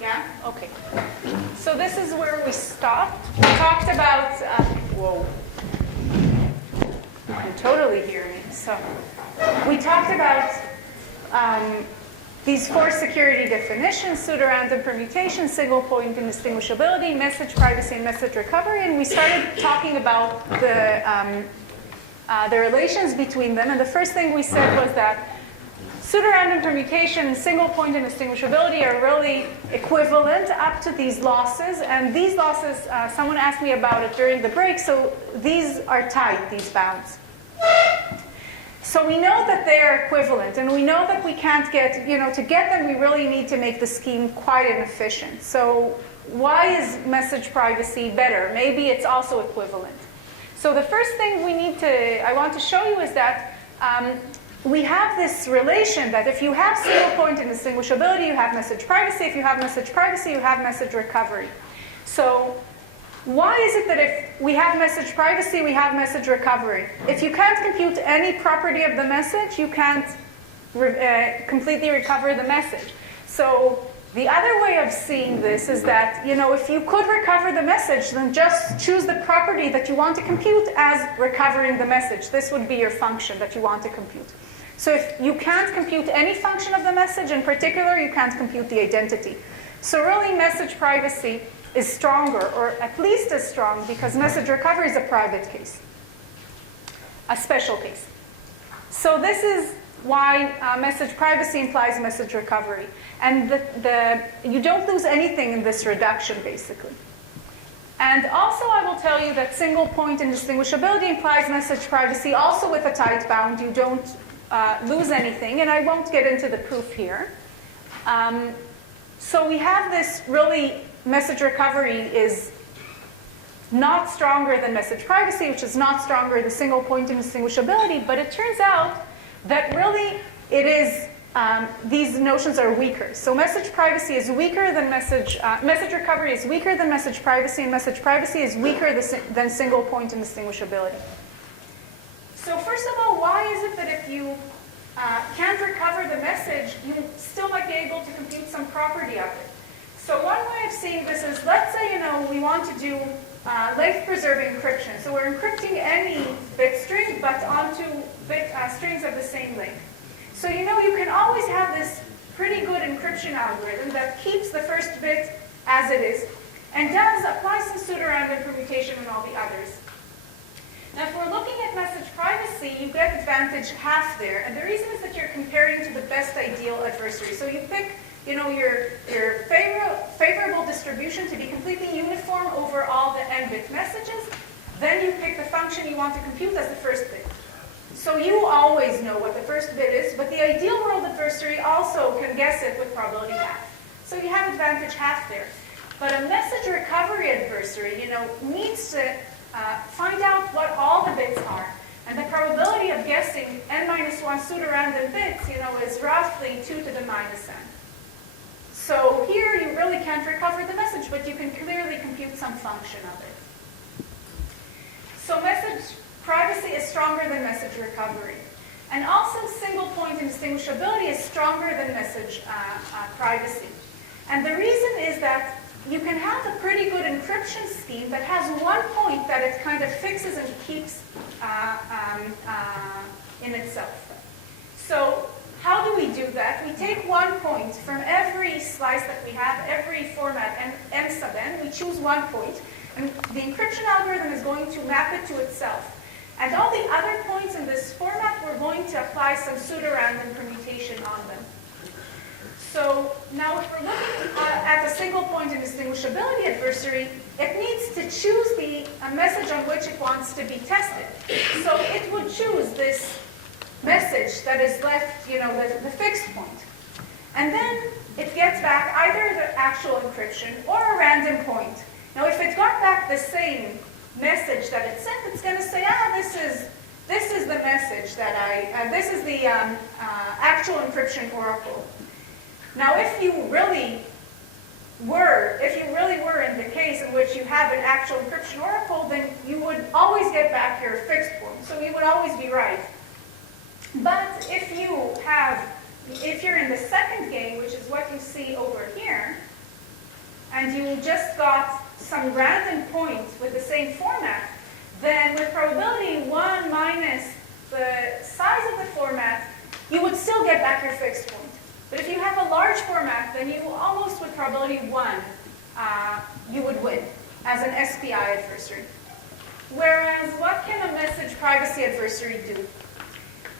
Yeah? Okay. So this is where we stopped. We talked about, whoa. You can totally hear me. So we talked about these 4 security definitions: pseudorandom permutation, single point indistinguishability, message privacy, and message recovery. And we started talking about the relations between them. And the first thing we said was that pseudorandom permutation and single point indistinguishability are really equivalent up to these losses. And these losses, someone asked me about it during the break, so these are tight, these bounds. So we know that they're equivalent, and we know that we can't get, to get them, we really need to make the scheme quite inefficient. So why is message privacy better? Maybe it's also equivalent. So the first thing I want to show you is that we have this relation that if you have single point indistinguishability, you have message privacy. If you have message privacy, you have message recovery. So why is it that if we have message privacy, we have message recovery? If you can't compute any property of the message, you can't completely recover the message. So the other way of seeing this is that, if you could recover the message, then just choose the property that you want to compute as recovering the message. This would be your function that you want to compute. So if you can't compute any function of the message, in particular, you can't compute the identity. So really, message privacy is stronger, or at least as strong, because message recovery is a private case, a special case. So this is why message privacy implies message recovery. And you don't lose anything in this reduction, basically. And also, I will tell you that single point indistinguishability implies message privacy also with a tight bound. You don't lose anything, and I won't get into the proof here. So we have this really, message recovery is not stronger than message privacy, which is not stronger than single point indistinguishability, but it turns out that really it is, these notions are weaker. So message privacy is weaker than message recovery is weaker than message privacy, and message privacy is weaker than single point indistinguishability. So first of all, why is it that if you can't recover the message, you still might be able to compute some property of it? So one way of seeing this is, let's say, we want to do length preserving encryption. So we're encrypting any bit string, but onto bit strings of the same length. So you can always have this pretty good encryption algorithm that keeps the first bit as it is, and does apply some pseudorandom permutation on all the others. Now, if we're looking at message privacy, you get advantage half there. And the reason is that you're comparing to the best ideal adversary. So you pick, your favorable distribution to be completely uniform over all the n-bit messages. Then you pick the function you want to compute as the first bit. So you always know what the first bit is, but the ideal world adversary also can guess it with probability half. So you have advantage half there. But a message recovery adversary, needs to find out what all the bits are. And the probability of guessing n-1 pseudorandom bits, is roughly 2 to the minus n. So here you really can't recover the message, but you can clearly compute some function of it. So message privacy is stronger than message recovery. And also single point indistinguishability is stronger than message privacy. And the reason is that you can have a pretty good encryption scheme that has one point that it kind of fixes and keeps in itself. So how do we do that? We take one point from every slice that we have, every format, and m sub n. We choose one point, and the encryption algorithm is going to map it to itself. And all the other points in this format, we're going to apply some pseudorandom permutation on them. So now if we're looking at a single point indistinguishability adversary, it needs to choose the message on which it wants to be tested. So it would choose this message that is left, the fixed point. And then it gets back either the actual encryption or a random point. Now if it got back the same message that it sent, it's going to say, this is the message that this is the actual encryption oracle. Now, if you really were in the case in which you have an actual encryption oracle, then you would always get back your fixed point. So you would always be right. But if you're in the second game, which is what you see over here, and you just got some random point with the same format, then with probability 1 minus the size of the format, you would still get back your fixed point. But if you have a large format, then you almost with probability 1, you would win as an SPI adversary. Whereas, what can a message privacy adversary do?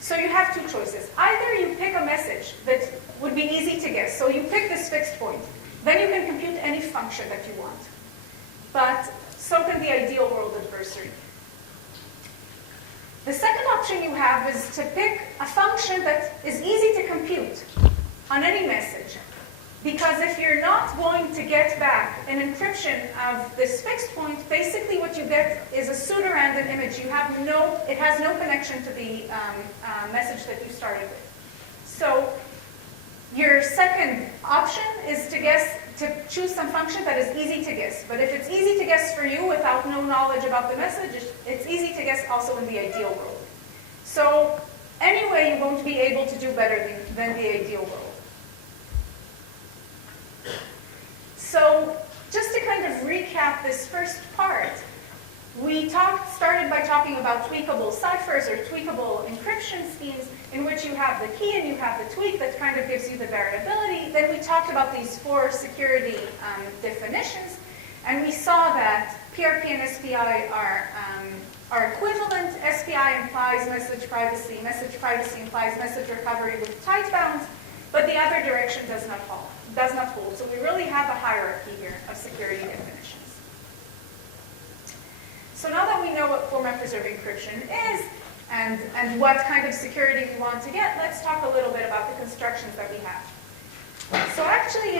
So you have two choices. Either you pick a message that would be easy to guess. So you pick this fixed point. Then you can compute any function that you want. But so can the ideal world adversary. The second option you have is to pick a function that is easy to compute on any message. Because if you're not going to get back an encryption of this fixed point, basically what you get is a pseudorandom image. It has no connection to the message that you started with. So your second option is to choose some function that is easy to guess. But if it's easy to guess for you without no knowledge about the message, it's easy to guess also in the ideal world. So anyway, you won't be able to do better than the ideal world. So just to kind of recap this first part, we started by talking about tweakable ciphers or tweakable encryption schemes in which you have the key and you have the tweak that kind of gives you the variability. Then we talked about these 4 security definitions, and we saw that PRP and SPI are equivalent. SPI implies message privacy implies message recovery with tight bounds, but the other direction does not hold. So we really have a hierarchy here of security definitions. So now that we know what format-preserved encryption is and what kind of security we want to get, let's talk a little bit about the constructions that we have. So actually,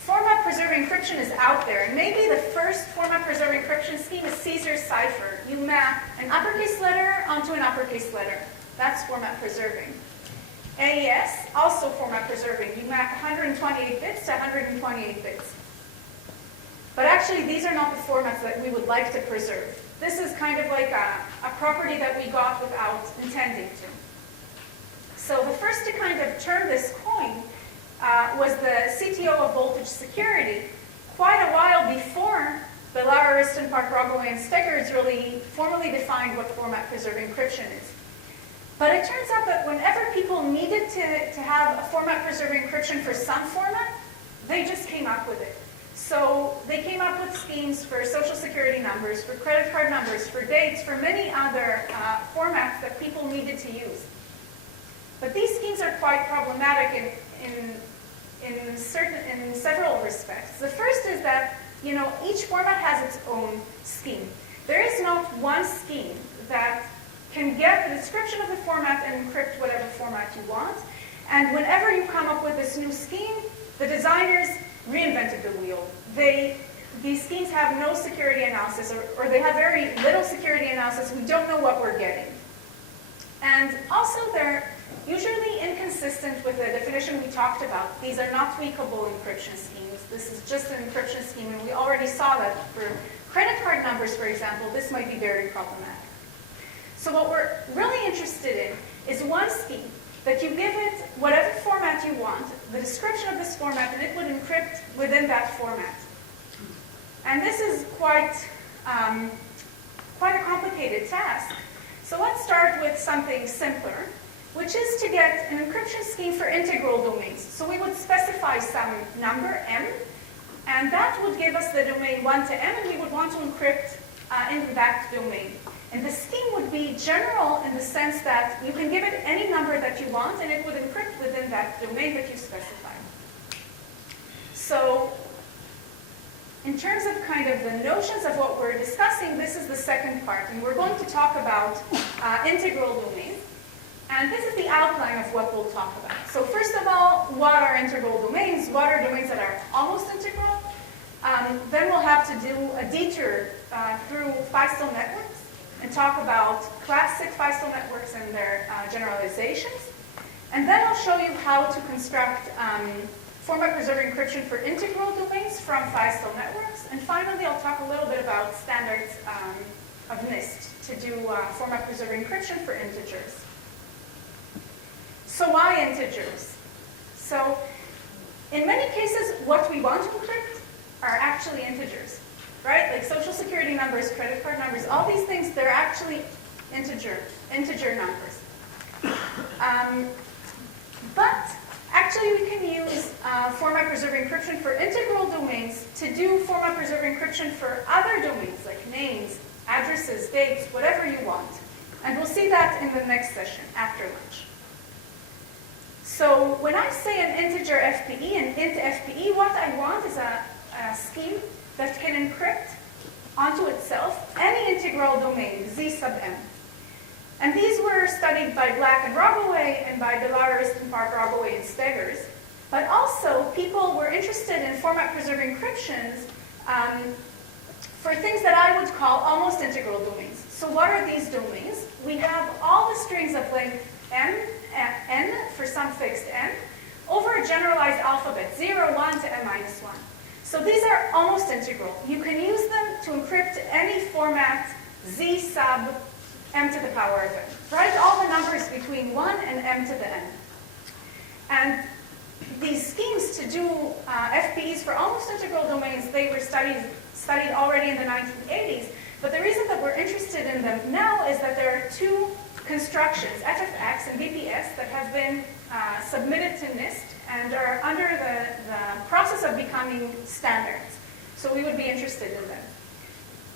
format-preserved encryption is out there. And maybe the first format-preserved encryption scheme is Caesar's cipher. You map an uppercase letter onto an uppercase letter. That's format-preserving. AES, also format preserving. You map 128 bits to 128 bits. But actually, these are not the formats that we would like to preserve. This is kind of like a property that we got without intending to. So the first to kind of turn this coin was the CTO of voltage security quite a while before Belar, Ariston, Park, Roggeway, and Steggers really formally defined what format preserved encryption is. But it turns out that whenever people needed to have a format-preserved encryption for some format, they just came up with it. So they came up with schemes for social security numbers, for credit card numbers, for dates, for many other formats that people needed to use. But these schemes are quite problematic in several respects. The first is that each format has its own scheme. There is not one scheme that can get the description of the format and encrypt whatever format you want. And whenever you come up with this new scheme, the designers reinvented the wheel. These schemes have no security analysis, or they have very little security analysis. We don't know what we're getting. And also, they're usually inconsistent with the definition we talked about. These are not tweakable encryption schemes. This is just an encryption scheme, and we already saw that for credit card numbers, for example, this might be very problematic. So what we're really interested in is one scheme that you give it whatever format you want, the description of this format, and it would encrypt within that format. And this is quite a complicated task. So let's start with something simpler, which is to get an encryption scheme for integral domains. So we would specify some number, m, and that would give us the domain 1 to m, and we would want to encrypt in that domain. And the scheme would be general in the sense that you can give it any number that you want, and it would encrypt within that domain that you specify. So in terms of kind of the notions of what we're discussing, this is the second part. And we're going to talk about integral domains. And this is the outline of what we'll talk about. So first of all, what are integral domains? What are domains that are almost integral? Then we'll have to do a detour through Feistel networks and talk about classic Feistel networks and their generalizations. And then I'll show you how to construct format-preserved encryption for integral domains from Feistel networks. And finally, I'll talk a little bit about standards of NIST to do format-preserved encryption for integers. So why integers? So in many cases, what we want to encrypt are actually integers, right? Like social security numbers, credit card numbers, all these things, they're actually integer numbers. But actually we can use format preserving encryption for integral domains to do format preserving encryption for other domains like names, addresses, dates, whatever you want. And we'll see that in the next session after lunch. So when I say an integer FPE, an int FPE, what I want is a scheme that can encrypt onto itself any integral domain, Z sub m. And these were studied by Black and Roboway, and by Belarus and Park Roboway and Steggers. But also, people were interested in format-preserving encryptions for things that I would call almost integral domains. So what are these domains? We have all the strings of length n for some fixed n over a generalized alphabet, 0, 1 to n minus 1. So these are almost integral. You can use them to encrypt any format z sub m to the power of n. Write all the numbers between 1 and m to the n. And these schemes to do FPEs for almost integral domains, they were studied already in the 1980s. But the reason that we're interested in them now is that there are two constructions, FFX and BPS, that have been submitted to NIST and are under the process of becoming standards. So we would be interested in them.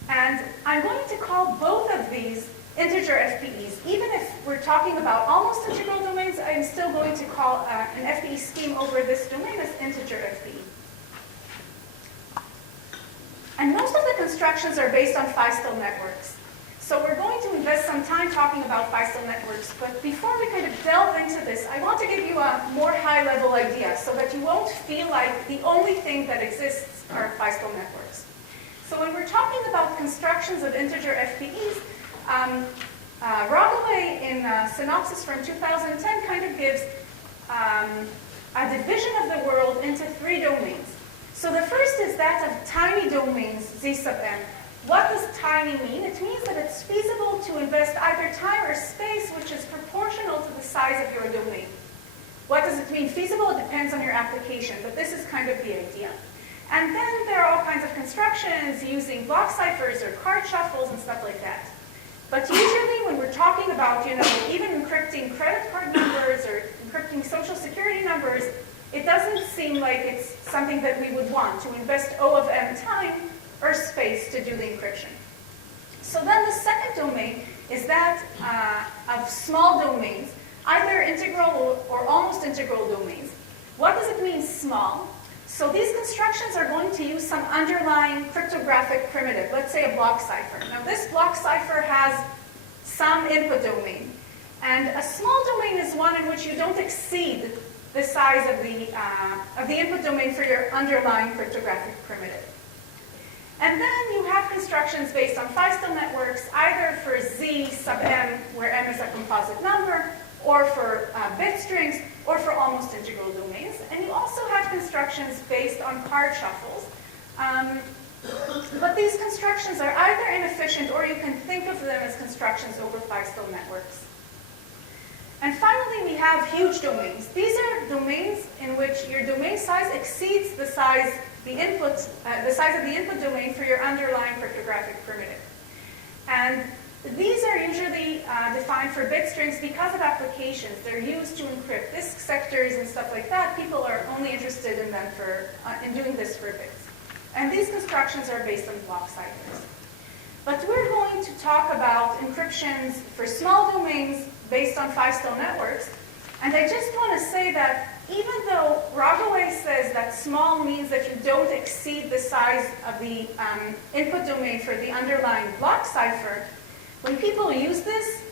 And I'm going to call both of these integer FPEs. Even if we're talking about almost integral domains, I'm still going to call an FPE scheme over this domain as integer FPE. And most of the constructions are based on Feistel networks. So we're going to invest some time talking about Feistel networks, but before we kind of delve into this, I want to give you a more high-level idea so that you won't feel like the only thing that exists are Feistel networks. So when we're talking about constructions of integer FPEs, Roboway in Synopsis from 2010 kind of gives a division of the world into 3 domains. So the first is that of tiny domains, Z sub m. What does tiny mean? It means that it's feasible to invest either time or space which is proportional to the size of your domain. What does it mean feasible? It depends on your application, but this is kind of the idea. And then there are all kinds of constructions using block ciphers or card shuffles and stuff like that. But usually when we're talking about, even encrypting credit card numbers or encrypting social security numbers, it doesn't seem like it's something that we would want to invest O of m time or space to do the encryption. So then the second domain is that of small domains, either integral or almost integral domains. What does it mean small? So these constructions are going to use some underlying cryptographic primitive, let's say a block cipher. Now this block cipher has some input domain, and a small domain is one in which you don't exceed the size of the input domain for your underlying cryptographic primitive. And then you have constructions based on Feistel networks, either for Z sub m, where m is a composite number, or for bit strings, or for almost integral domains. And you also have constructions based on card shuffles. But these constructions are either inefficient, or you can think of them as constructions over Feistel networks. And finally, we have huge domains. These are domains in which your domain size exceeds the size of the input domain for your underlying cryptographic primitive. And these are usually defined for bit strings because of applications. They're used to encrypt disk sectors and stuff like that. People are only interested in them in doing this for bits. And these constructions are based on block ciphers. But we're going to talk about encryptions for small domains based on Feistel networks. And I just want to say that even though Roboway says that small means that you don't exceed the size of the input domain for the underlying block cipher, when people use this,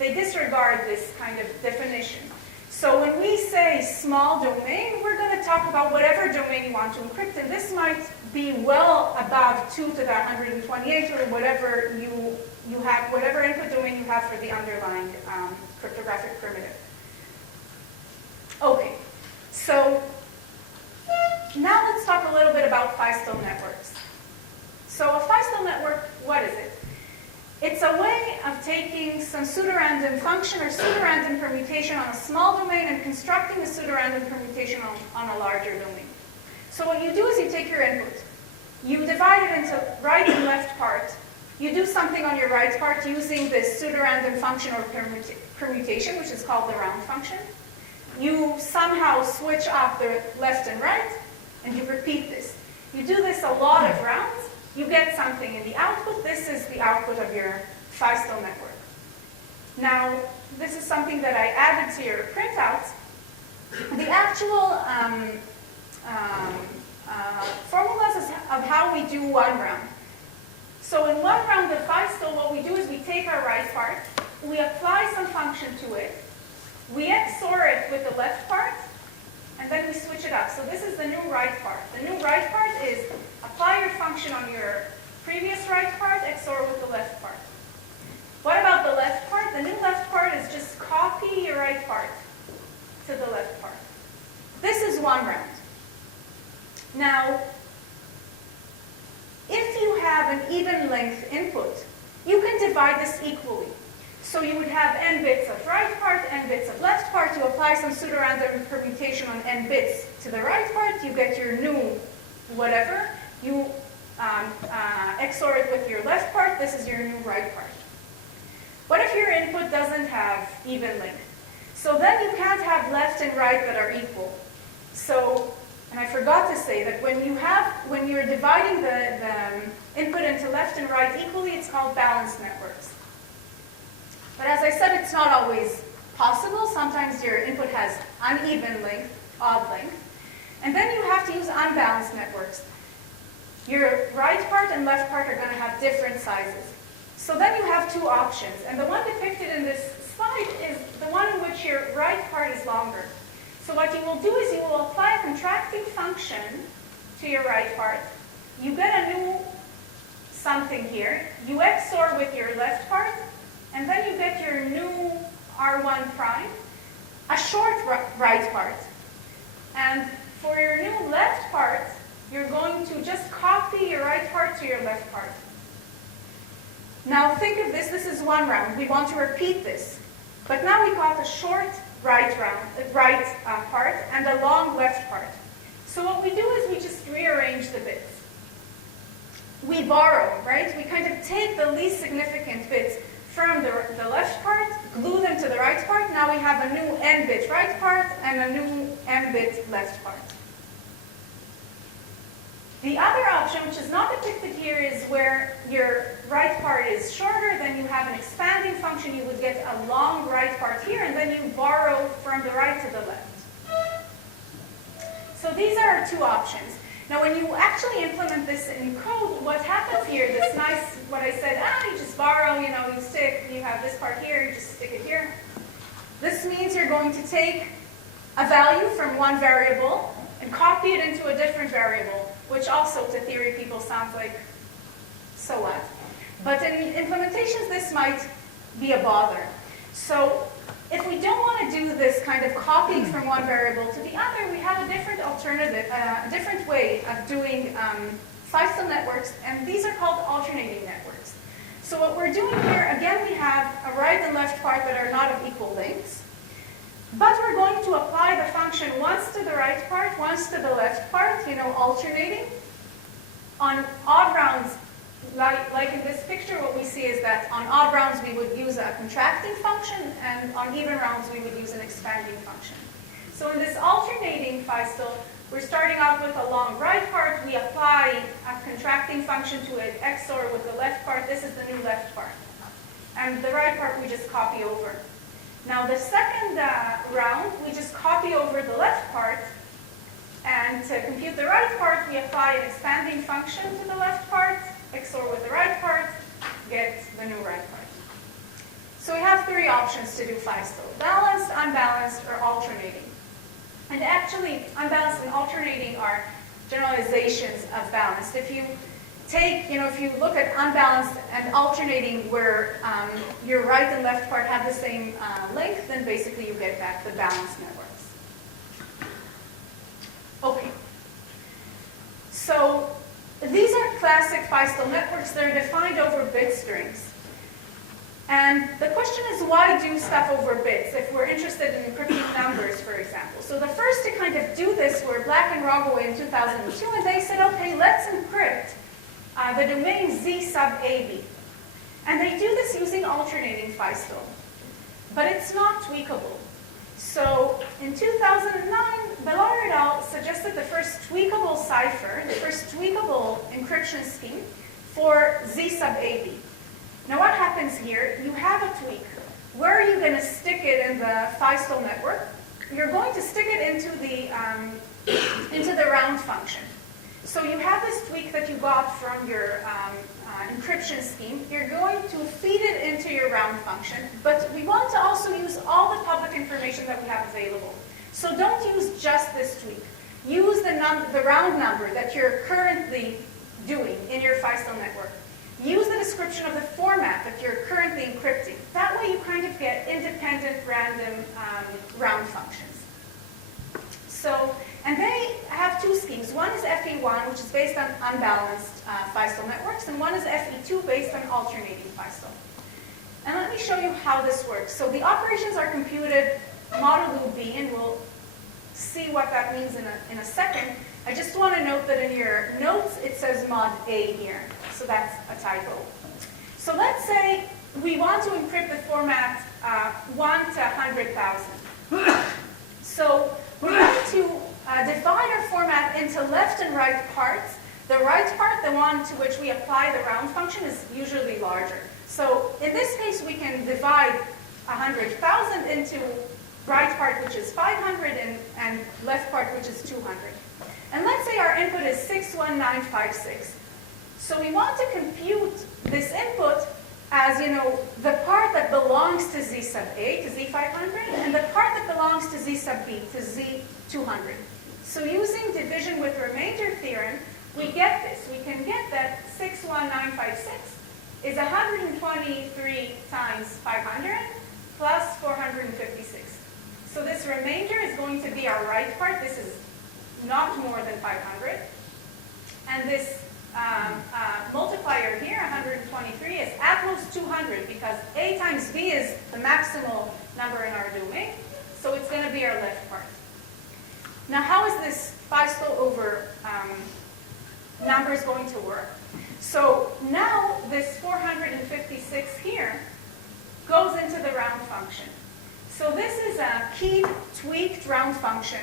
they disregard this kind of definition. So when we say small domain, we're going to talk about whatever domain you want to encrypt, and this might be well above 2 to the 128 or whatever you have, whatever input domain you have for the underlying cryptographic primitive. Okay, so now let's talk a little bit about Feistel networks. So a Feistel network, what is it? It's a way of taking some pseudorandom function or pseudorandom permutation on a small domain and constructing a pseudorandom permutation on a larger domain. So what you do is you take your input. You divide it into right and left part. You do something on your right part using this pseudorandom function or permutation, which is called the round function. You somehow switch off the left and right, and you repeat this. You do this a lot of rounds, you get something in the output. This is the output of your Feistel network. Now, this is something that I added to your printout. The actual formulas of how we do one round. So in one round of Feistel, what we do is we take our right part, we apply some function to it, we XOR it with the left part, and then we switch it up. So this is the new right part. The new right part is apply your function on your previous right part, XOR with the left part. What about the left part? The new left part is just copy your right part to the left part. This is one round. Now, if you have an even length input, you can divide this equally. So you would have n bits of right part, n bits of left part. You apply some pseudorandom permutation on n bits to the right part. You get your new whatever. You XOR it with your left part. This is your new right part. What if your input doesn't have even length? So then you can't have left and right that are equal. So, and I forgot to say that when you're dividing the input into left and right equally, it's called balanced networks. But as I said, it's not always possible. Sometimes your input has uneven length, odd length. And then you have to use unbalanced networks. Your right part and left part are going to have different sizes. So then you have two options. And the one depicted in this slide is the one in which your right part is longer. So what you will do is you will apply a contracting function to your right part. You get a new something here. You XOR with your left part. And then you get your new R1 prime, a short right part. And for your new left part, you're going to just copy your right part to your left part. Now think of this. This is one round. We want to repeat this. But now we got a short right part and a long left part. So what we do is we just rearrange the bits. We borrow, right? We kind of take the least significant bits from the left part, glue them to the right part. Now we have a new n-bit right part and a new n-bit left part. The other option, which is not depicted here, is where your right part is shorter, then you have an expanding function. You would get a long right part here, and then you borrow from the right to the left. So these are our two options. Now, when you actually implement this in code, what happens here, this nice, what I said, you just borrow, you have this part here, you just stick it here. This means you're going to take a value from one variable and copy it into a different variable, which also to theory people sounds like, so what? But in implementations, this might be a bother. So if we don't want to do this kind of copying from one variable to the other, we have a different alternative, a different way of doing Feistel networks, and these are called alternating networks. So what we're doing here, again, we have a right and left part that are not of equal lengths, but we're going to apply the function once to the right part, once to the left part, alternating. On odd rounds, like in this picture, what we see is that on odd rounds we would use a contracting function, and on even rounds we would use an expanding function. So in this alternating Feistel, we're starting out with a long right part. We apply a contracting function to it, XOR with the left part. This is the new left part. And the right part we just copy over. Now the second round, we just copy over the left part. And to compute the right part, we apply an expanding function to the left part, XOR with the right part, get the new right part. So we have three options to do Feistel: balanced, unbalanced, or alternating. And actually, unbalanced and alternating are generalizations of balanced. If you take, if you look at unbalanced and alternating where your right and left part have the same length, then basically you get back the balanced networks. Okay. So these are classic Feistel networks. They're defined over bit strings. And the question is, why do stuff over bits if we're interested in encrypting numbers, for example? So the first to kind of do this were Black and Rogoway in 2002, and they said, okay, let's encrypt the domain Z sub AB. And they do this using alternating Feistel. But it's not tweakable. So in 2009, Bar-Ilan suggested the first tweakable cipher, the first tweakable encryption scheme for Z sub AB. Now what happens here? You have a tweak. Where are you going to stick it in the Feistel network? You're going to stick it into the round function. So you have this tweak that you got from your encryption scheme. You're going to feed it into your round function, but we want to also use all the public information that we have available. So don't use just this tweak. Use the round number that you're currently doing in your Feistel network. Use the description of the format that you're currently encrypting. That way you kind of get independent random round functions. So, and they have two schemes. One is FE1, which is based on unbalanced Feistel networks, and one is FE2 based on alternating Feistel. And let me show you how this works. So the operations are computed modulo B, and we'll see what that means in a second. I just want to note that in your notes it says mod A here. So that's a typo. So let's say we want to encrypt the format 1 to 100,000. So we're going to divide our format into left and right parts. The right part, the one to which we apply the round function, is usually larger. So in this case, we can divide 100,000 into right part, which is 500, and left part, which is 200. And let's say our input is 61956. So we want to compute this input as, the part that belongs to Z sub A, to Z500, and the part that belongs to Z sub B, to Z200. So using division with remainder theorem, we get this. We can get that 61956 is 123 times 500 plus 456. So this remainder is going to be our right part. This is not more than 500. And this multiplier here, 123, is at most 200 because A times B is the maximal number in our domain. So it's going to be our left part. Now, how is this Feistel over numbers going to work? So now this 456 here goes into the round function. So this is a keyed, tweaked round function.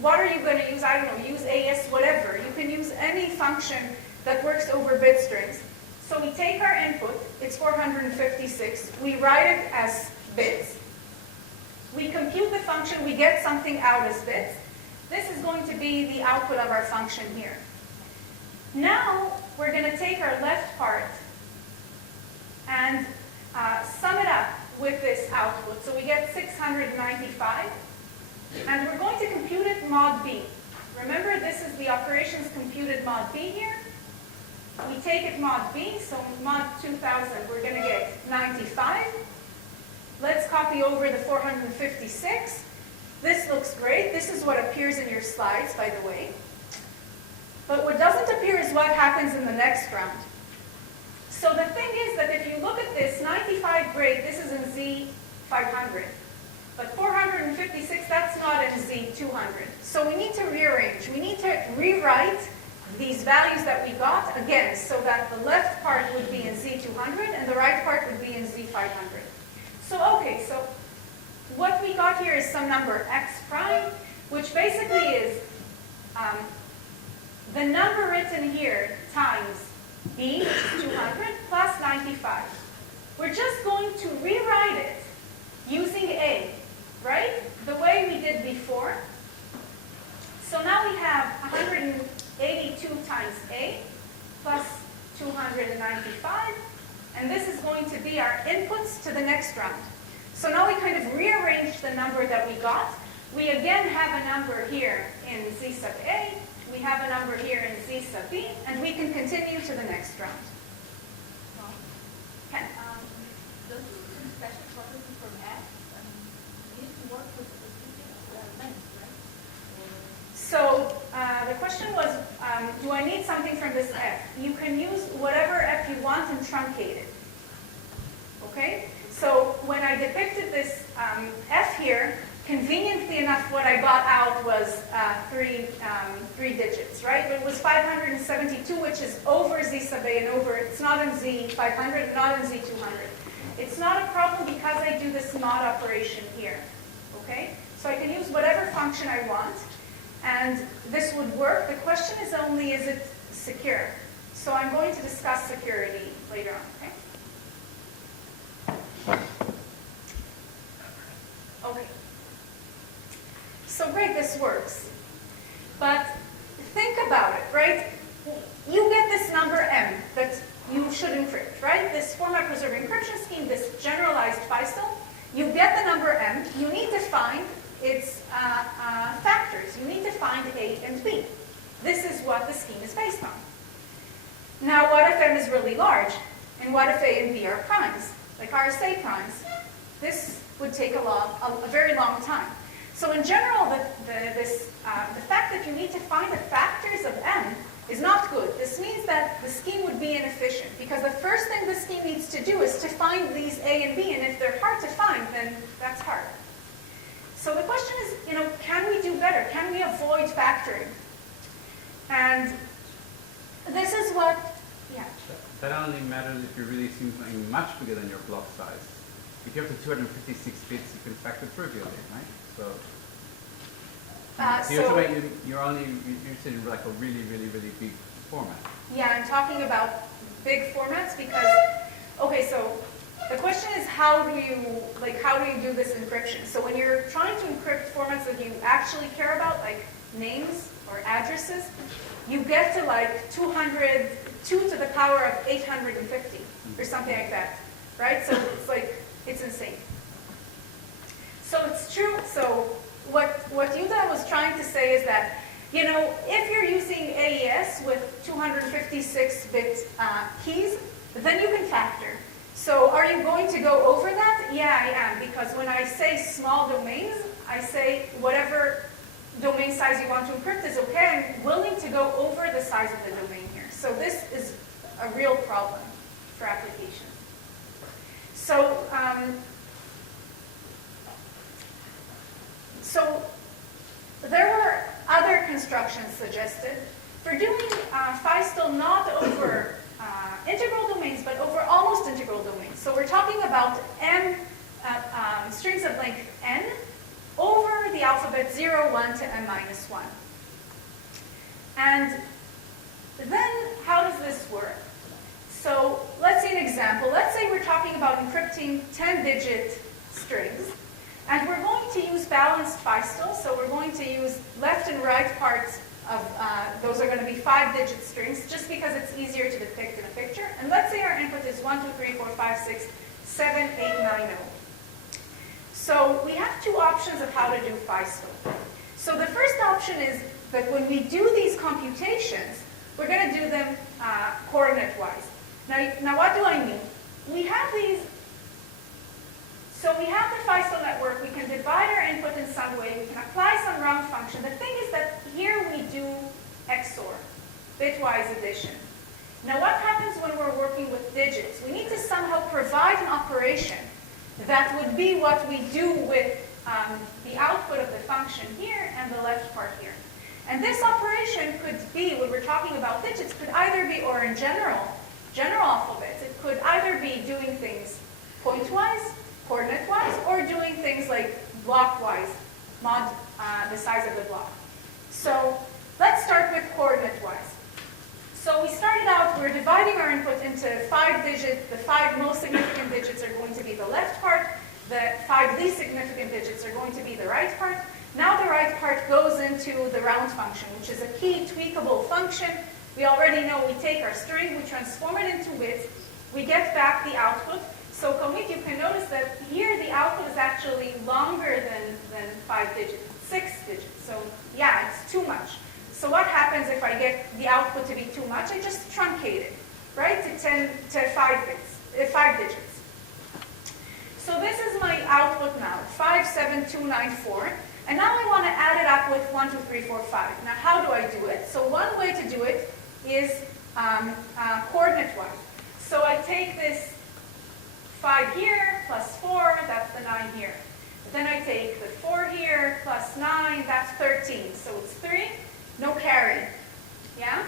What are you going to use? I don't know, use AS, whatever. You can use any function that works over bit strings. So we take our input, it's 456. We write it as bits. We compute the function, we get something out as bits. This is going to be the output of our function here. Now, we're going to take our left part and sum it up with this output. So we get 695. And we're going to compute it mod B. Remember, this is the operations computed mod B here. We take it mod B, so mod 2000, we're going to get 95. Let's copy over the 456. This looks great. This is what appears in your slides, by the way. But what doesn't appear is what happens in the next round. So the thing is that if you look at this, 95, great, this is in Z500. But 456, that's not in Z200. So we need to rearrange. We need to rewrite these values that we got again so that the left part would be in Z200 and the right part would be in Z500. So, okay, so what we got here is some number x prime, which basically is the number written here times B, which is 200, plus 95. We're just going to rewrite it using A, right? The way we did before. So now we have 182 times A plus 295. And this is going to be our inputs to the next round. So now we kind of rearranged the number that we got. We again have a number here in Z sub A. We have a number here in Z sub B. And we can continue to the next round. Ken? Those two special properties from F, you need to work with specific length, right? So the question was, do I need something from this F? You can use whatever F you want and truncate it. okay? So when I depicted this F here, conveniently enough, what I got out was three digits, right? It was 572, which is over Z sub A and over, it's not in Z500, not in Z200. It's not a problem because I do this mod operation here, okay? So I can use whatever function I want, and this would work. The question is only, is it secure? So I'm going to discuss security later on, okay? Okay. So great, this works. But think about it, right? You get this number M that you should encrypt, right? This format preserving encryption scheme, this generalized Feistel, you get the number M, you need to find its factors. You need to find A and B. This is what the scheme is based on. Now, what if M is really large? And what if A and B are primes, like RSA primes? This would take a very long time. So in general, the fact that you need to find the factors of M is not good. This means that the scheme would be inefficient, because the first thing the scheme needs to do is to find these A and B, and if they're hard to find, then that's hard. So the question is, can we do better? Can we avoid factoring? And this is what, yeah. That only matters if you're really seeing something much bigger than your block size. If you have the 256 bits, you can factor trivially, right? So you're interested in like a really, really, really big format. Yeah, I'm talking about big formats because, okay, so the question is how do you do this encryption? So when you're trying to encrypt formats that you actually care about, like names or addresses, you get to like 2 to the power of 850 or something like that, right? So it's like, it's insane. So it's true. So what Yuda was trying to say is that, if you're using AES with 256-bit keys, then you can factor. So are you going to go over that? Yeah, I am, because when I say small domains, I say whatever domain size you want to encrypt is okay. I'm willing to go over the size of the domain here. So this is a real problem for applications. So, there were other constructions suggested for doing Feistel not over integral domains, but over almost integral domains. So we're talking about strings of length n over the alphabet 0, 1 to m minus 1. And then how does this work? So let's see an example. Let's say we're talking about encrypting 10-digit strings. And we're going to use balanced Feistel. So we're going to use left and right parts of, those are going to be 5-digit strings, just because it's easier to depict in a picture. And let's say our input is 1, 2, 3, 4, 5, 6, 7, 8, 9, 0. So we have two options of how to do Feistel. So the first option is that when we do these computations, we're going to do them coordinate-wise. Now what do I mean? We have these, so we have the Feistel network, we can divide our input in some way, we can apply some round function. The thing is that here we do XOR, bitwise addition. Now what happens when we're working with digits? We need to somehow provide an operation that would be what we do with the output of the function here and the left part here. And this operation could be, when we're talking about digits, could either be, or in general alphabets, it could either be doing things point-wise, coordinate-wise, or doing things like block-wise, mod the size of the block. So let's start with coordinate-wise. So we started out, we're dividing our input into 5 digits. The 5 most significant digits are going to be the left part. The 5 least significant digits are going to be the right part. Now the right part goes into the round function, which is a key tweakable function. We already know we take our string, we transform it into bits, we get back the output. So Commit, you can notice that here the output is actually longer than 5 digits, 6 digits. So yeah, it's too much. So what happens if I get the output to be too much? I just truncate it, right, to 5 digits. So this is my output now, 57294. And now I want to add it up with 1, 2, 3, 4, 5. Now how do I do it? So one way to do it is coordinate-wise. So I take this 5 here plus 4, that's the 9 here. Then I take the 4 here plus 9, that's 13. So it's 3, no carry. Yeah?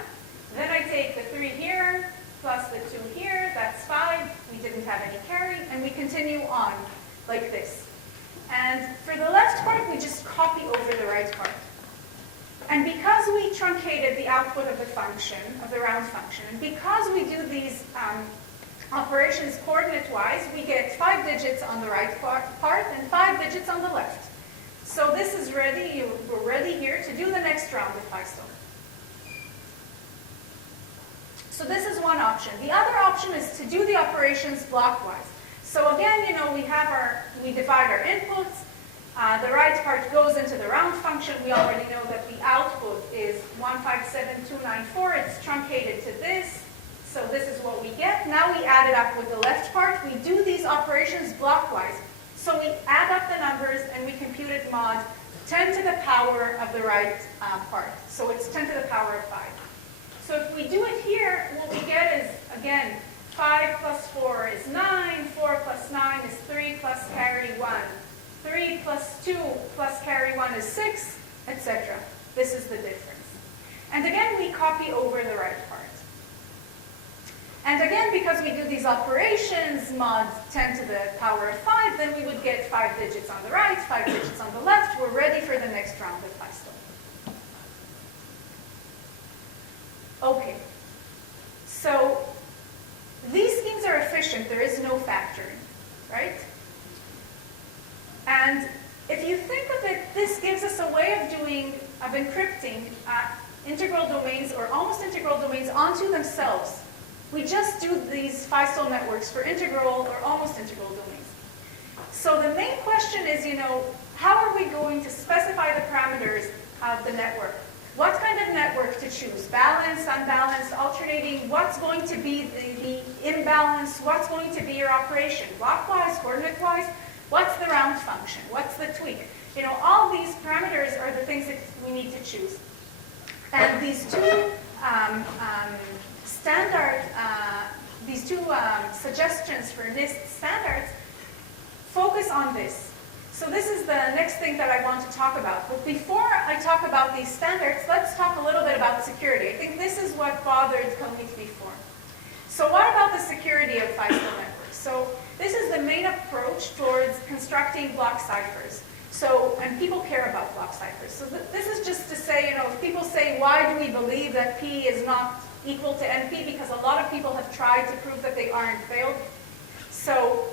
Then I take the 3 here plus the 2 here, that's 5. We didn't have any carry, and we continue on like this. And for the left part, we just copy over the right part. And because we truncated the output of the function, of the round function, and because we do these operations coordinate-wise, we get 5 digits on the right part and 5 digits on the left. So this is ready. We're ready here to do the next round of Feistel. So this is one option. The other option is to do the operations blockwise. So again, we divide our inputs. The right part goes into the round function. We already know that the output is 157294. It's truncated to this. So this is what we get. Now we add it up with the left part. We do these operations blockwise. So we add up the numbers and we compute it mod 10 to the power of the right part. So it's 10 to the power of 5. So if we do it here, what we get is, again, 5 plus 4 is 9, 4 plus 9 is 3 plus carry 1. 3 plus 2 plus carry 1 is 6, etc. This is the difference. And again, we copy over the right part. And again, because we do these operations, mod 10 to the power of 5, then we would get 5 digits on the right, 5 digits on the left. We're ready for the next round of Feistel. Okay. So these schemes are efficient. There is no factoring, right? And if you think of it, this gives us a way of encrypting integral domains or almost integral domains onto themselves. We just do these Feistel networks for integral or almost integral domains. So the main question is, how are we going to specify the parameters of the network? What kind of network to choose? Balanced, unbalanced, alternating? What's going to be the imbalance? What's going to be your operation? Blockwise, coordinate-wise? What's the round function? What's the tweak? All these parameters are the things that we need to choose. And these two suggestions for NIST standards focus on this. So this is the next thing that I want to talk about. But before I talk about these standards, let's talk a little bit about security. I think this is what bothered Clouud before. So what about the security of Feistel networks? So this is the main approach towards constructing block ciphers. And people care about block ciphers. So this is just to say, if people say, why do we believe that P is not equal to NP? Because a lot of people have tried to prove that they are and failed. So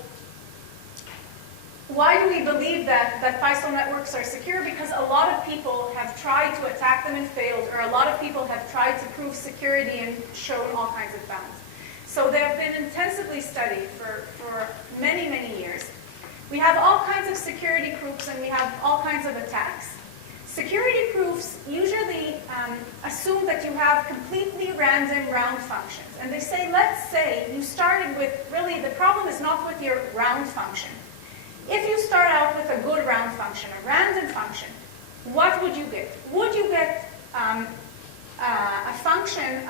why do we believe that Feistel networks are secure? Because a lot of people have tried to attack them and failed, or a lot of people have tried to prove security and shown all kinds of bounds. So they have been intensively studied for many, many years. We have all kinds of security proofs and we have all kinds of attacks. Security proofs usually assume that you have completely random round functions. And they say, let's say you started with, really the problem is not with your round function. If you start out with a good round function, a random function, what would you get? Would you get a function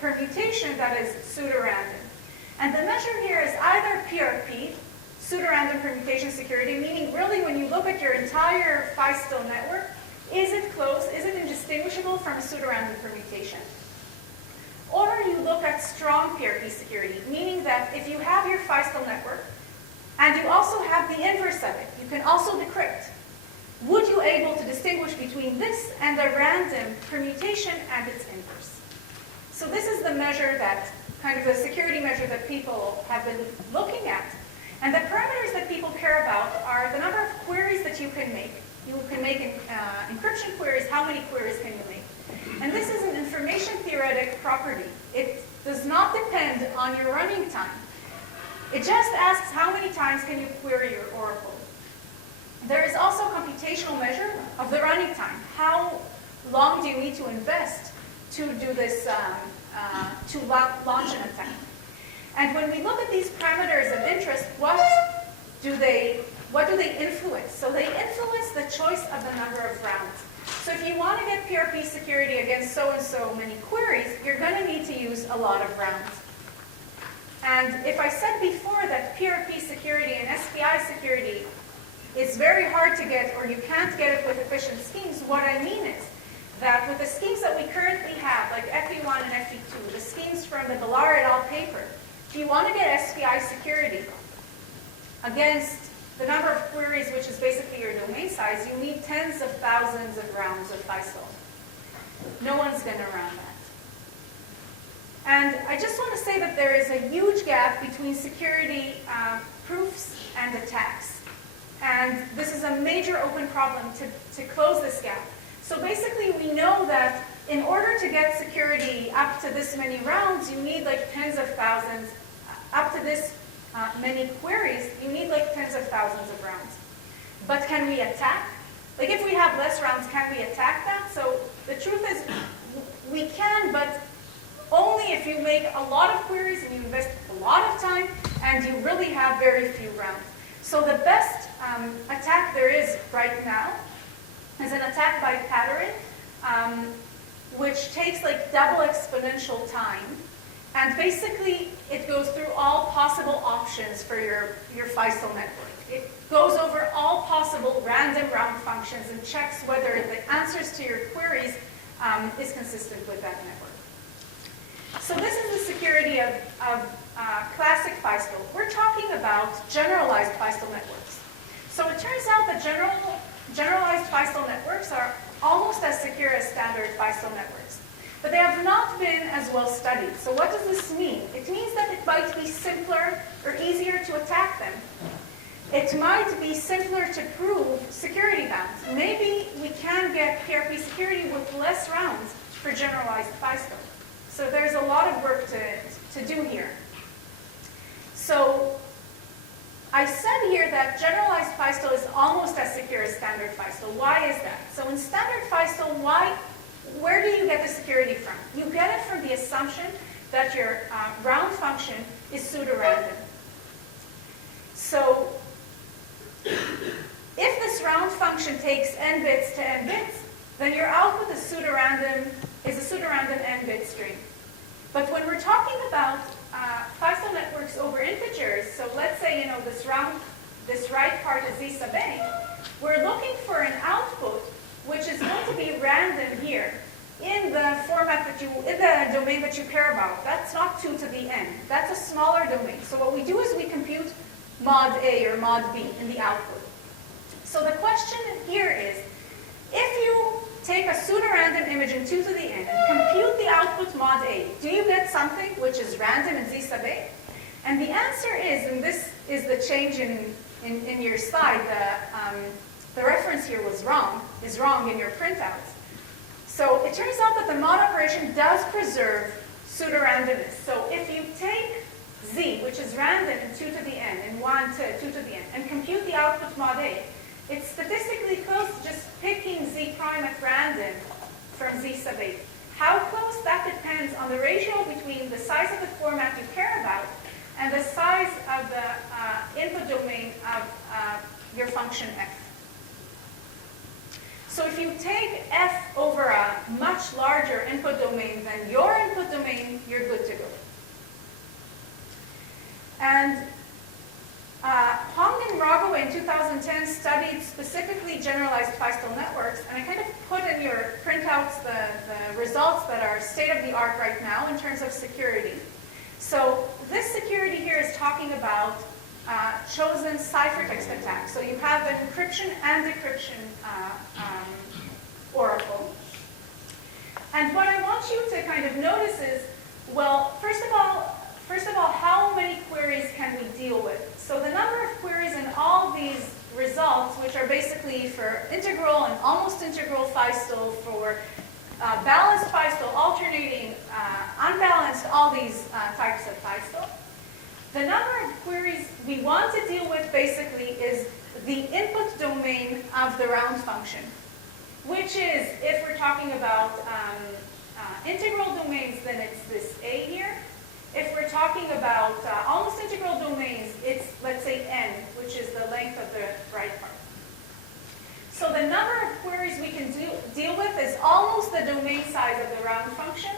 permutation that is pseudorandom? And the measure here is either PRP, pseudorandom permutation security, meaning really when you look at your entire Feistel network, is it close? Is it indistinguishable from a pseudorandom permutation? Or you look at strong PRP security, meaning that if you have your Feistel network, and you also have the inverse of it, you can also decrypt. Would you able to distinguish between this and a random permutation and its inverse? So this is the measure that, kind of the security measure that people have been looking at. And the parameters that people care about are the number of queries that you can make. You can make encryption queries. How many queries can you make? And this is an information theoretic property. It does not depend on your running time. It just asks how many times can you query your oracle. There is also a computational measure of the running time. How long do you need to invest to do this, to launch an attack? And when we look at these parameters of interest, what do they influence? So they influence the choice of the number of rounds. So if you want to get PRP security against so and so many queries, you're going to need to use a lot of rounds. And if I said before that PRP security and SPI security is very hard to get, or you can't get it with efficient schemes, what I mean is that with the schemes that we currently have, like FE1 and FE2, the schemes from the Bar-Ilan paper, if you want to get SPI security against the number of queries, which is basically your domain size, you need tens of thousands of rounds of Feistel. No one's going to run that. And I just want to say that there is a huge gap between security proofs and attacks. And this is a major open problem to close this gap. So basically, we know that in order to get security up to this many rounds, you need like tens of thousands. Up to this many queries, you need like tens of thousands of rounds. But can we attack? Like if we have less rounds, can we attack that? So the truth is, we can, but only if you make a lot of queries and you invest a lot of time and you really have very few rounds. So the best attack there is right now is an attack by patterning, which takes like double exponential time. And basically, it goes through all possible options for your Feistel network. It goes over all possible random round functions and checks whether the answers to your queries is consistent with that network. So this is the security of classic Feistel. We're talking about generalized Feistel networks. So it turns out that generalized Feistel networks are almost as secure as standard Feistel networks. But they have not been as well studied. So what does this mean? It means that it might be simpler or easier to attack them. It might be simpler to prove security bounds. Maybe we can get PRP security with less rounds for generalized Feistel. So there's a lot of work to do here. So I said here that generalized Feistel is almost as secure as standard Feistel. Why is that? So in standard Feistel, where do you get the security from? You get it from the assumption that your round function is pseudorandom. So if this round function takes n bits to n bits, then your output is a pseudorandom n bit string. But when we're talking about Feistel networks over integers, so let's say this right part is z sub a, we're looking for an output which is going to be random here in the format in the domain that you care about. That's not 2 to the n. That's a smaller domain. So what we do is we compute mod A or mod B in the output. So the question here is, if you take a pseudorandom image in 2 to the n and compute the output mod A, do you get something which is random in z sub a? And the answer is, and this is the change in your slide, the reference here is wrong in your printouts. So it turns out that the mod operation does preserve pseudorandomness. So if you take z, which is random in 2 to the n, and 1 to 2 to the n, and compute the output mod A, it's statistically close to just picking z prime at random from z sub a. How close? That depends on the ratio between the size of the format you care about and the size of the input domain of your function f. So if you take f over a much larger input domain than your input domain, you're good to go. And Hong and Rogaway in 2010 studied specifically generalized Feistel networks, and I kind of put in your printouts the results that are state-of-the-art right now in terms of security. So this security here is talking about chosen ciphertext attacks. So you have an encryption and decryption oracle. And what I want you to kind of notice is, well, first of all, how many queries can we deal with? So the number of queries in all these results, which are basically for integral and almost integral Feistel, for balanced Feistel, alternating, unbalanced, all these types of Feistel. The number of queries we want to deal with basically is the input domain of the round function, which is, if we're talking about integral domains, then it's this A here. If we're talking about almost integral domains, it's, let's say, n, which is the length of the right part. So the number of queries we can deal with is almost the domain size of the round function.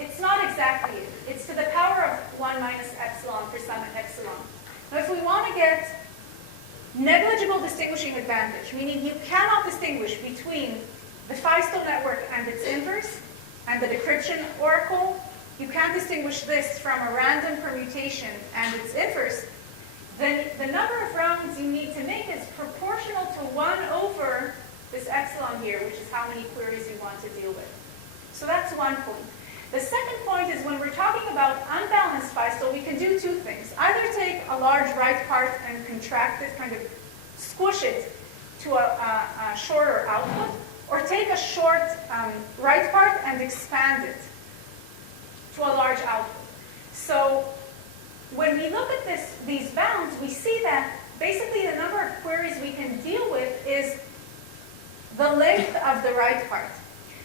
It's not exactly it. It's to the power of 1 minus epsilon for some epsilon. Now, if we want to get negligible distinguishing advantage, meaning you cannot distinguish between the Feistel network and its inverse, and the decryption oracle, you can't distinguish this from a random permutation and its inverse, then the number of rounds you need to make is proportional to 1 over this epsilon here, which is how many queries you want to deal with. So that's one point. The second point is when we're talking about unbalanced Feistel, we can do two things. Either take a large right part and contract it, kind of squish it to a shorter output, or take a short right part and expand it to a large output. So when we look at these bounds, we see that basically the number of queries we can deal with is the length of the right part.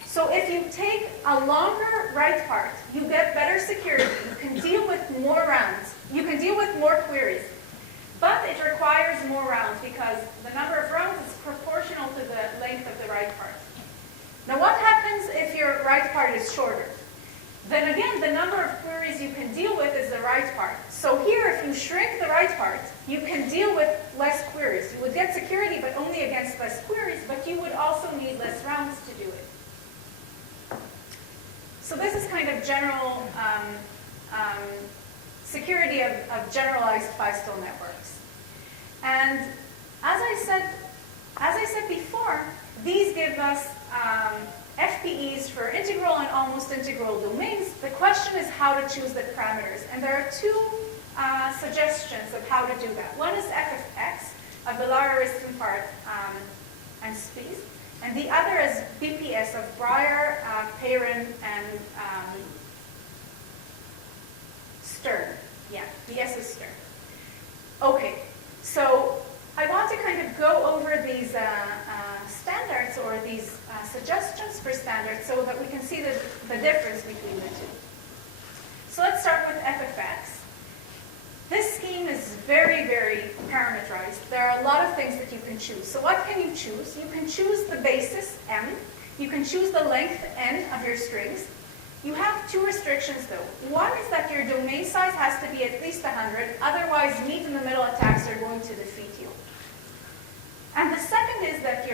So if you take a longer right part, you get better security. You can deal with more rounds. You can deal with more queries. But it requires more rounds because the number of rounds is proportional to the length of the right part. Now what happens if your right part is shorter? Then again, the number of queries you can deal with is the right part. So here, if you shrink the right part, you can deal with less queries. You would get security, but only against less queries, but you would also need less rounds to do it. So this is kind of general security of generalized Feistel networks. And as I said before, these give us FPEs for integral and almost integral domains. The question is how to choose the parameters. And there are two suggestions of how to do that. One is FFX, of the Bar-Ilan part and Spies. And the other is BPS of Breyer, Perrin, and Stern. Yeah, BS is Stern. Okay, so I want to kind of go over these standards or these suggestions for standards so that we can see the difference between the two. So let's start with FFX. This scheme is very, very parameterized. There are a lot of things that you can choose. So what can you choose? You can choose the basis, M. You can choose the length, N, of your strings. You have two restrictions, though. One is that your domain size has to be at least 100. Otherwise, meet-in-the-middle attacks are going to defeat you. And the second is that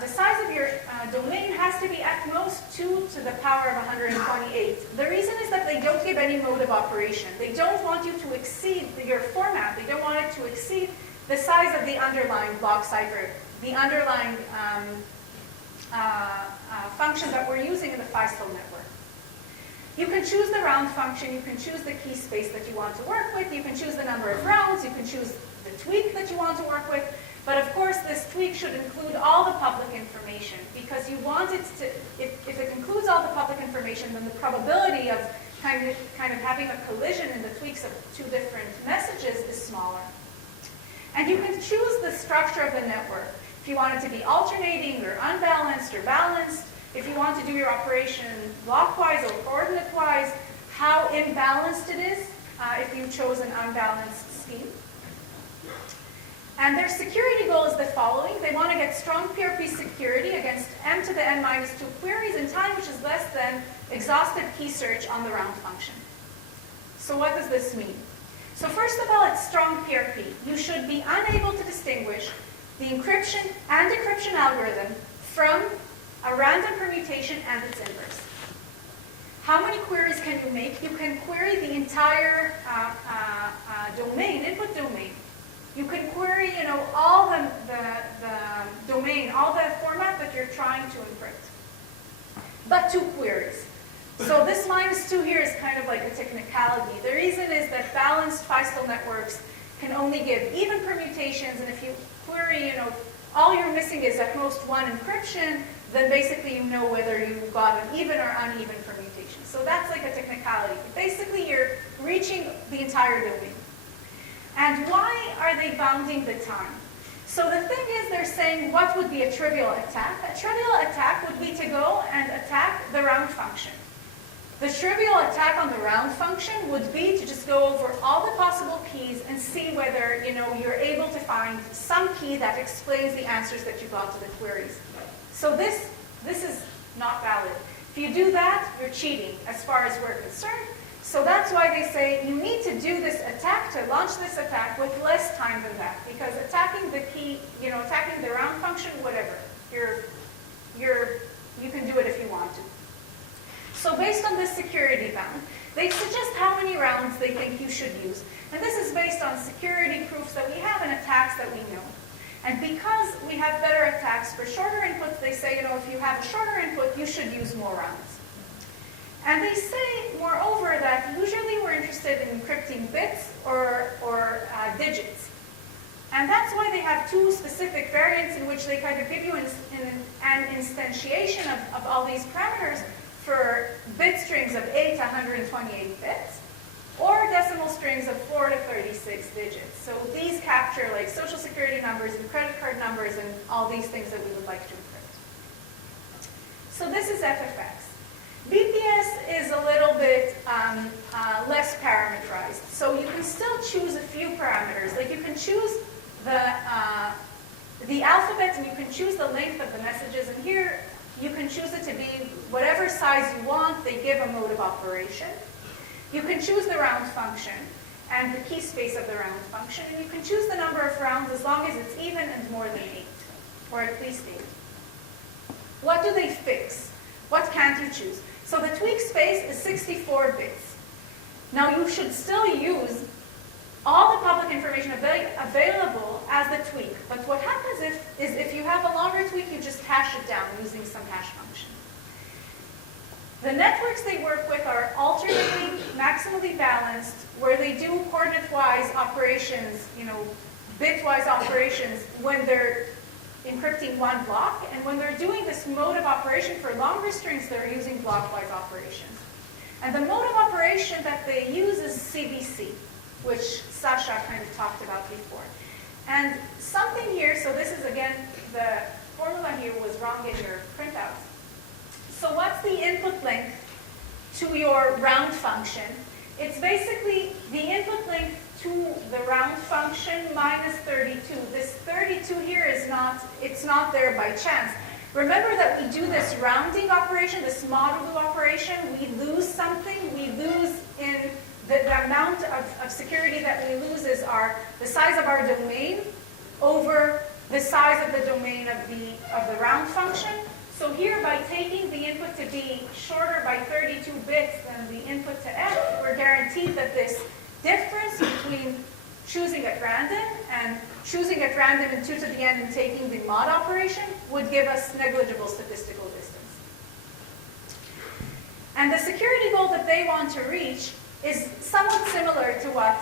the size of your domain has to be at most 2 to the power of 128. The reason is that they don't give any mode of operation. They don't want you to exceed your format. They don't want it to exceed the size of the underlying block cipher, the underlying function that we're using in the Feistel network. You can choose the round function. You can choose the key space that you want to work with. You can choose the number of rounds. You can choose the tweak that you want to work with. But of course, this tweak should include all the public information because you want it to, if it includes all the public information, then the probability of kind of having a collision in the tweaks of two different messages is smaller. And you can choose the structure of the network. If you want it to be alternating or unbalanced or balanced, if you want to do your operation blockwise or coordinate-wise, how imbalanced it is if you chose an unbalanced scheme. And their security goal is the following. They want to get strong PRP security against m to the n minus 2 queries in time which is less than exhaustive key search on the round function. So what does this mean? So first of all, it's strong PRP. You should be unable to distinguish the encryption and decryption algorithm from a random permutation and its inverse. How many queries can you make? You can query the entire domain, input domain. You can query, all the domain, all the format that you're trying to encrypt. But 2 queries. So this -2 here is kind of like a technicality. The reason is that balanced Feistel networks can only give even permutations, and if you query, all you're missing is at most 1 encryption, then basically you know whether you got an even or uneven permutation. So that's like a technicality. Basically, you're reaching the entire domain. And why are they bounding the time? So the thing is, they're saying what would be a trivial attack? A trivial attack would be to go and attack the round function. The trivial attack on the round function would be to just go over all the possible keys and see whether you're able to find some key that explains the answers that you got to the queries. So this is not valid. If you do that, you're cheating as far as we're concerned. So that's why they say you need to do this attack, to launch this attack with less time than that, because attacking the key, attacking the round function, whatever, you can do it if you want to. So based on this security bound, they suggest how many rounds they think you should use. And this is based on security proofs that we have and attacks that we know. And because we have better attacks for shorter inputs, they say, if you have a shorter input, you should use more rounds. And they say, moreover, that usually we're interested in encrypting bits or digits. And that's why they have two specific variants in which they kind of give you an instantiation of all these parameters for bit strings of 8 to 128 bits, or decimal strings of 4 to 36 digits. So these capture like social security numbers and credit card numbers and all these things that we would like to encrypt. So this is FFX. BPS is a little bit less parameterized. So you can still choose a few parameters. Like you can choose the alphabet and you can choose the length of the messages. And here you can choose it to be whatever size you want. They give a mode of operation. You can choose the round function and the key space of the round function. And you can choose the number of rounds as long as it's even and more than 8, or at least 8. What do they fix? What can't you choose? So the tweak space is 64 bits. Now you should still use all the public information available as the tweak. But what happens is if you have a longer tweak, you just hash it down using some hash function. The networks they work with are alternating, maximally balanced, where they do coordinate-wise operations, bit-wise operations when they're encrypting one block, and when they're doing this mode of operation for longer strings, they're using block-wise operations. And the mode of operation that they use is CBC, which Sasha kind of talked about before. And something here, so this is again, the formula here was wrong in your printout. So what's the input length to your round function? It's basically the input length to the round function minus 32. This 32 here is it's not there by chance. Remember that we do this rounding operation, this modulo operation. We lose something. We lose in the amount of security that we lose is the size of our domain over the size of the domain of the round function. So here, by taking the input to be shorter by 32 bits than the input to F, we're guaranteed that this difference between choosing at random and choosing at random and 2 to the n and taking the mod operation would give us negligible statistical distance. And the security goal that they want to reach is somewhat similar to what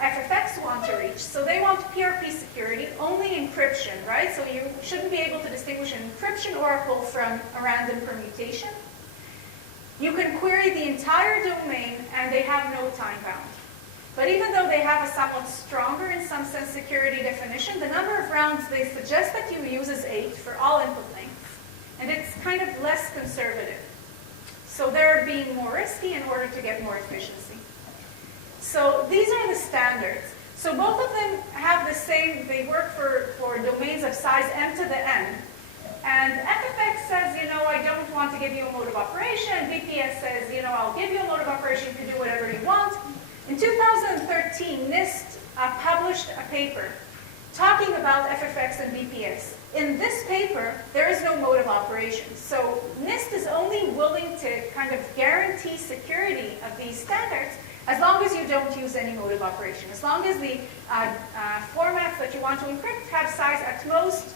FFX want to reach. So they want PRP security, only encryption, right? So you shouldn't be able to distinguish an encryption oracle from a random permutation. You can query the entire domain and they have no time bound. But even though they have a somewhat stronger, in some sense, security definition, the number of rounds they suggest that you use is 8 for all input lengths. And it's kind of less conservative. So they're being more risky in order to get more efficiency. So these are the standards. So both of them have the same, they work for domains of size m to the n. And FFX says, I don't want to give you a mode of operation. BPS says, I'll give you a mode of operation, you can do whatever you want. In 2013, NIST published a paper talking about FFX and BPS. In this paper, there is no mode of operation. So NIST is only willing to kind of guarantee security of these standards as long as you don't use any mode of operation. As long as the formats that you want to encrypt have size at most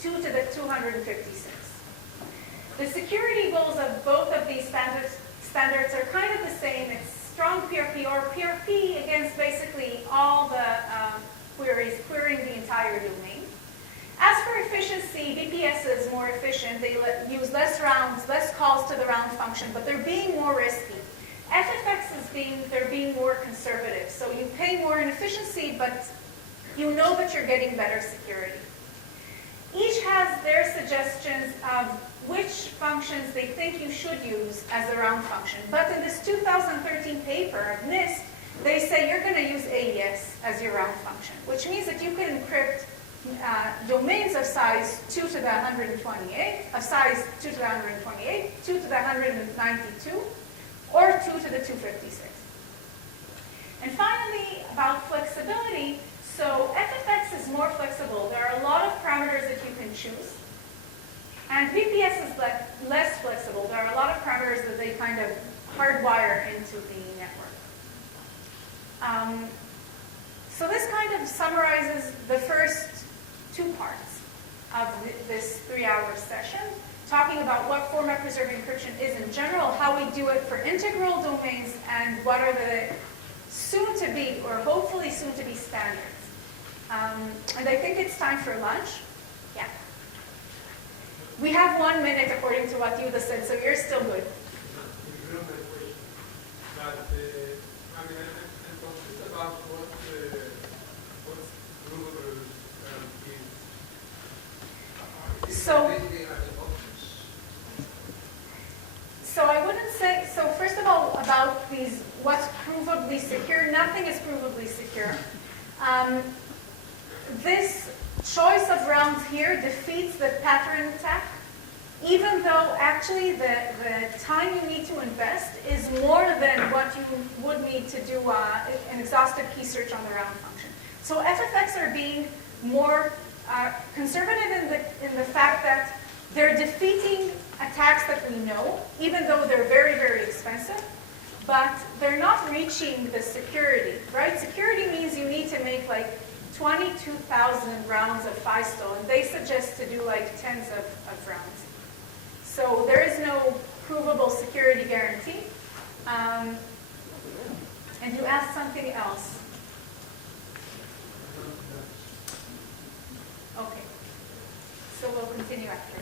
2 to the 256. The security goals of both of these standards are kind of the same. It's strong PRP or PRP against basically all the queries, querying the entire domain. As for efficiency, BPS is more efficient. They use less rounds, less calls to the round function, but they're being more risky. FFX they're being more conservative. So you pay more in efficiency, but you know that you're getting better security. Each has their suggestions of which functions they think you should use as a round function. But in this 2013 paper of NIST, they say you're going to use AES as your round function, which means that you can encrypt domains of size 2 to the 128, of size 2 to the 128, 2 to the 192, or 2 to the 256. And finally, about flexibility. So FFX is more flexible. There are a lot of parameters that you can choose. And BPS is less flexible. There are a lot of parameters that they kind of hardwire into the network. So this kind of summarizes the first 2 parts of this 3-hour session, talking about what format preserving encryption is in general, how we do it for integral domains, and what are the soon-to-be, or hopefully soon-to-be standards. And I think it's time for lunch. Yeah. We have 1 minute according to what Yuda said, so you're still good. I'm confused about what's provable is. So I wouldn't say, so first of all, about these, what's provably secure, nothing is provably secure. This choice of rounds here defeats the pattern attack, even though actually the time you need to invest is more than what you would need to do an exhaustive key search on the round function. So FFX are being more conservative in the fact that they're defeating attacks that we know, even though they're very, very expensive, but they're not reaching the security, right? Security means you need to make like 22,000 rounds of Feistel, and they suggest to do like tens of rounds. So there is no provable security guarantee. And you asked something else. Okay. So we'll continue after.